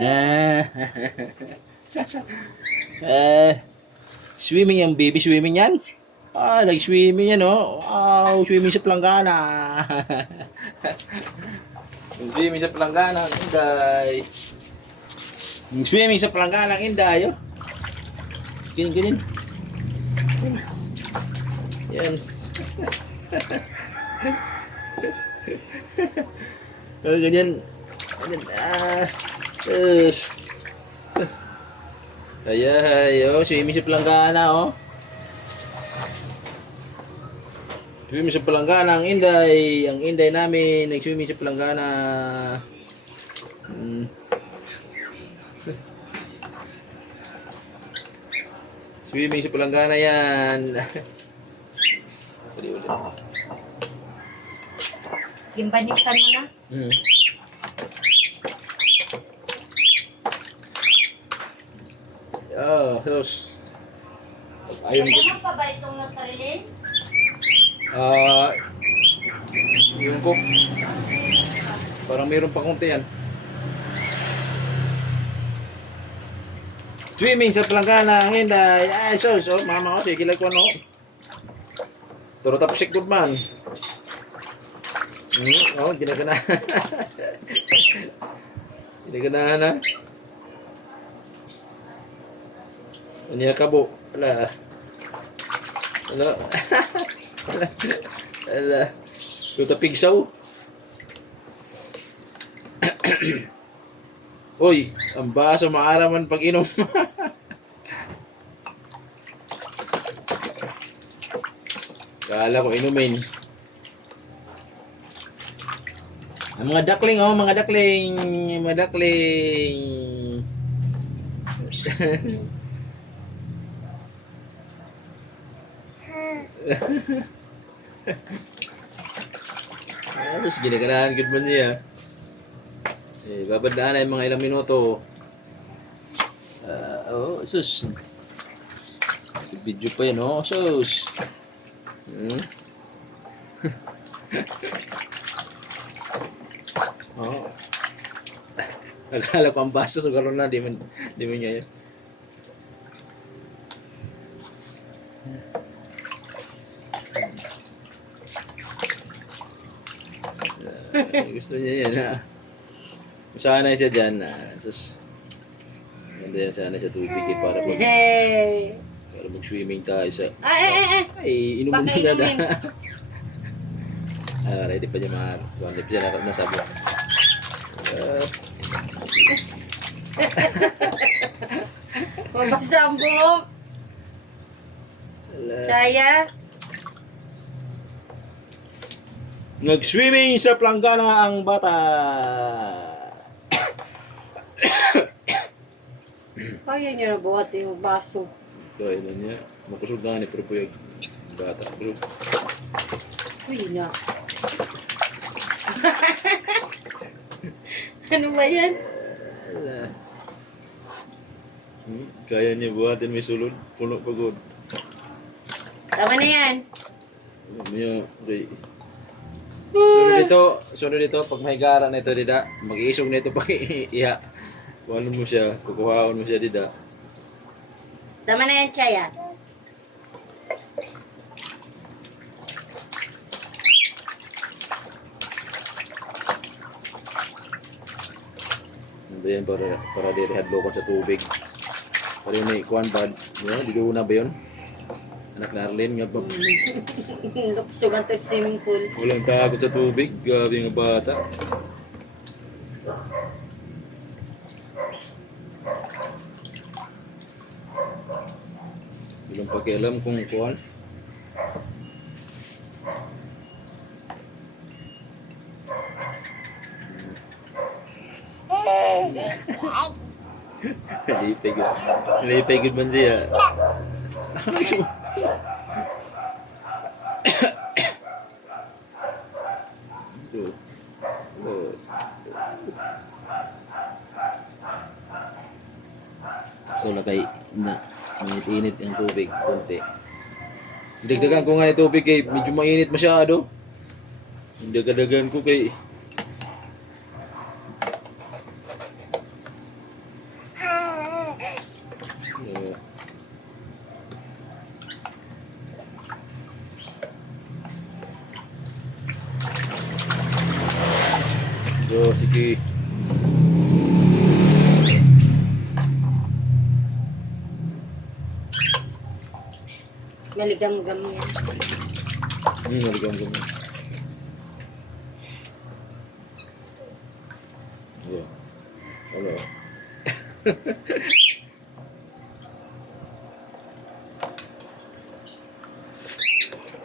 Ah. eh, swimming yung baby swimming yan. Ah, nag-swimming yan, oh. Wow, swimming sa planggana. swimming sa planggana, Inday. Swimming sa planggana, Inday, oh. Ganyan, ganyan. Yan. oh, ganyan. Ganyan. Ah. Yes. Ay, ay, oh, swimming sa planggana, oh. Swimming sa palanggana ang inday. Ang inday namin, nag-swimming sa palanggana. Hmm. Swimming sa palanggana yan. Gimbanisan mo na. Hmm. Oh, sus. Ayun. Kailangan pa ba itong natrilin? Ah, yung cook. Parang mayroon pa konti yan. Swimming sa planggana ang hinday. Ay, so, so, mama ko, sige, ko no. Turo tapos sikod man. Hmm, oh, ginagana. ginagana na. Ano yung kabo? Wala. Wala. Wala. Tuta pigsaw. Uy, ang baso maaraman pag inom. Kala ko inumin. Ang mga duckling, oh, mga duckling, mga duckling. Tapos ginaganahan good man niya. Eh, babandaan na yung mga ilang minuto. Ah, oh, sus. Video pa yan, oh, sus. Hmm. oh. Akala pang basa sa karoon na, di man, di man niya yun. Ah, gusto niya yan, ha? Sanay siya dyan, ah. Sus. Hindi yan sanay sa tubig eh, para mag, Hey! para mag-swimming tayo sa... Ay, ay, ay! Ay, inumin Baka na na. ah, ready pa niya mga... Ready pa siya na, nasabi. Ah, Mabasa ang buhok. wala. Chaya. Nag-swimming sa planggana ang bata. Kaya niya buhat yung baso. Kaya na niya. Makusog na ni pero puyag. Bata. Pero, Uy na. ano ba yan? Hmm, kaya niya buhatin may sulod. Puno pagod. Tama na yan. Mamaya, okay. Sunod dito, sunod dito, pag may gara na ito, dida, mag-iisog na ito pag iha. Kung ano mo siya, kukuhaon mo siya, dida. Tama na yan, Chaya. Ano yan, para, para di hadlokan sa tubig. Para yun may kuhan bad. Yun, di na ba yun? Anak na Arlene, nga ba? Sugan to swimming pool. Walang takot sa tubig, grabe nga bata. Walang pakialam kung kuhan. Lipay good. Lipay good man siya. So, oh. So, nakay, na, mainit-init ang tubig, konti. Dagdagan ko nga ng tubig kay medyo mainit masyado. Dagdagan ko kay Ready. Maligam-gam yan. Hmm, naligam ko na. Wala. Wala.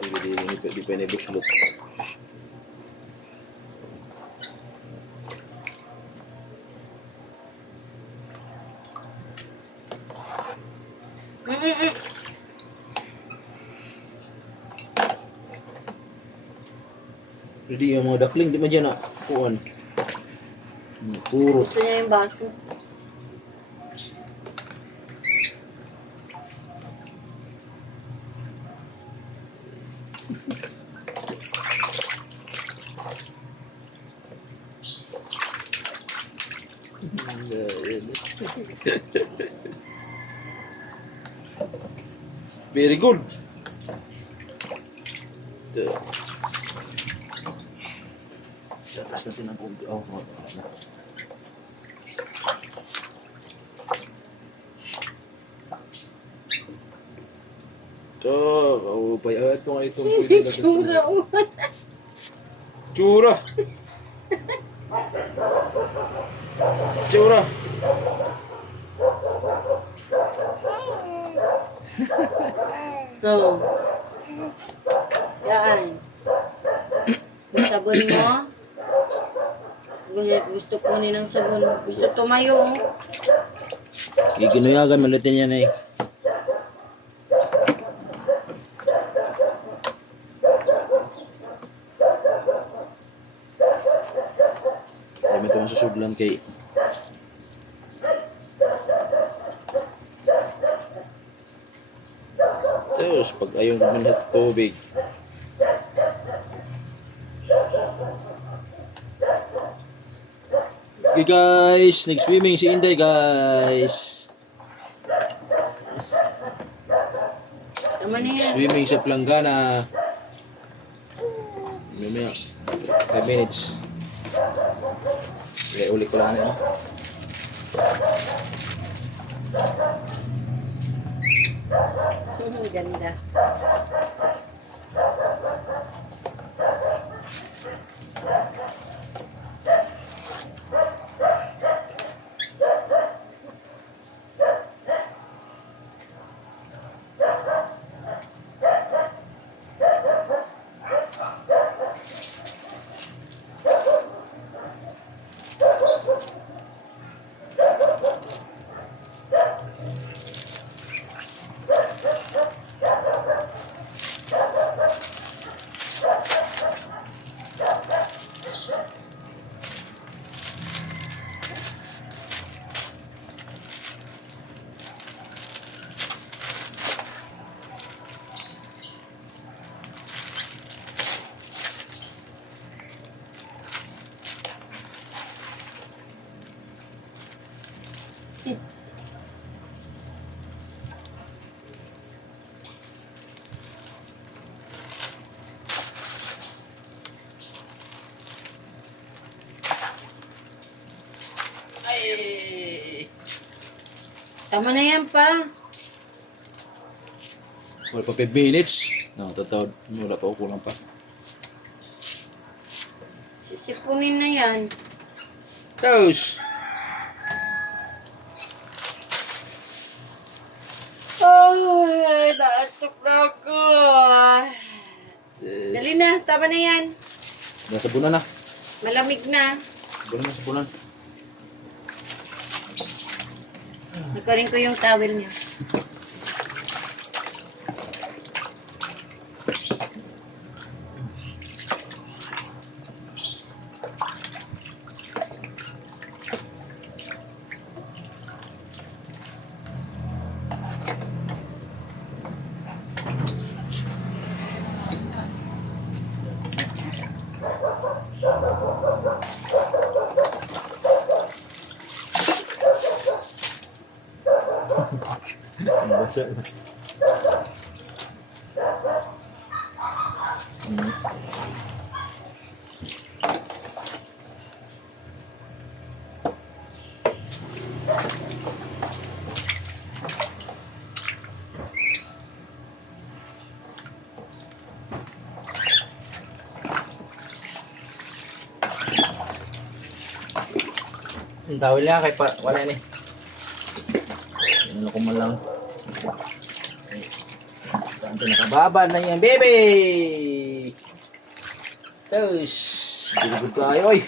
Hindi, di, di, di pa Ready yung mga duckling, di man dyan na. Kuhan. Hmm, Puro. Gusto niya yung baso. Very good. Tatas natin ang punto. Oh, oh, na. So, oh, bayad mo nga itong pwede na Tsura, oh. Tsura! Tsura! So, yan. Sabon mo. Gusto, kunin ng sabon. Gusto tumayo. oh. Giginuyagan malutin yan eh. Kaya may itong susudlan kay Sus, pag ayaw ng tubig. Okay guys, nag-swimming si Inday guys. Tama na yan. Swimming sa Planggana. Mamaya, 5 minutes. Kaya uli ko lang ano. Ganda. Ay! Tama na yan pa. Wala pa 5 minutes. No, totoo. Wala pa, kulang pa. Sisipunin na yan. Toast! Naatok na ako. Dali na, tama na yan. nasa bunan na. Malamig na. Bunan na sa. Nagkarin ko yung towel niya. Nasa na. Ang tawil niya kay pa wala ni. Ano ko man lang. Saan ito nakababa na yan, baby! Tos! Biligod kayo, oy!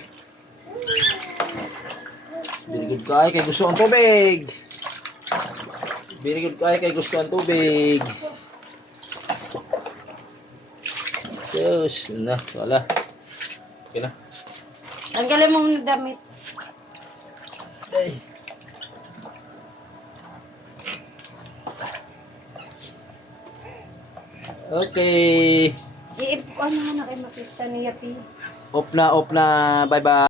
Biligod kayo kay gusto ang tubig! Biligod kayo kay gusto ang tubig! Tos! Na, wala. Okay na. Tanggalin mo muna damit. Ay. Okay. I- ano mo na kay makita ni Yapi. Off na, off na. Bye-bye.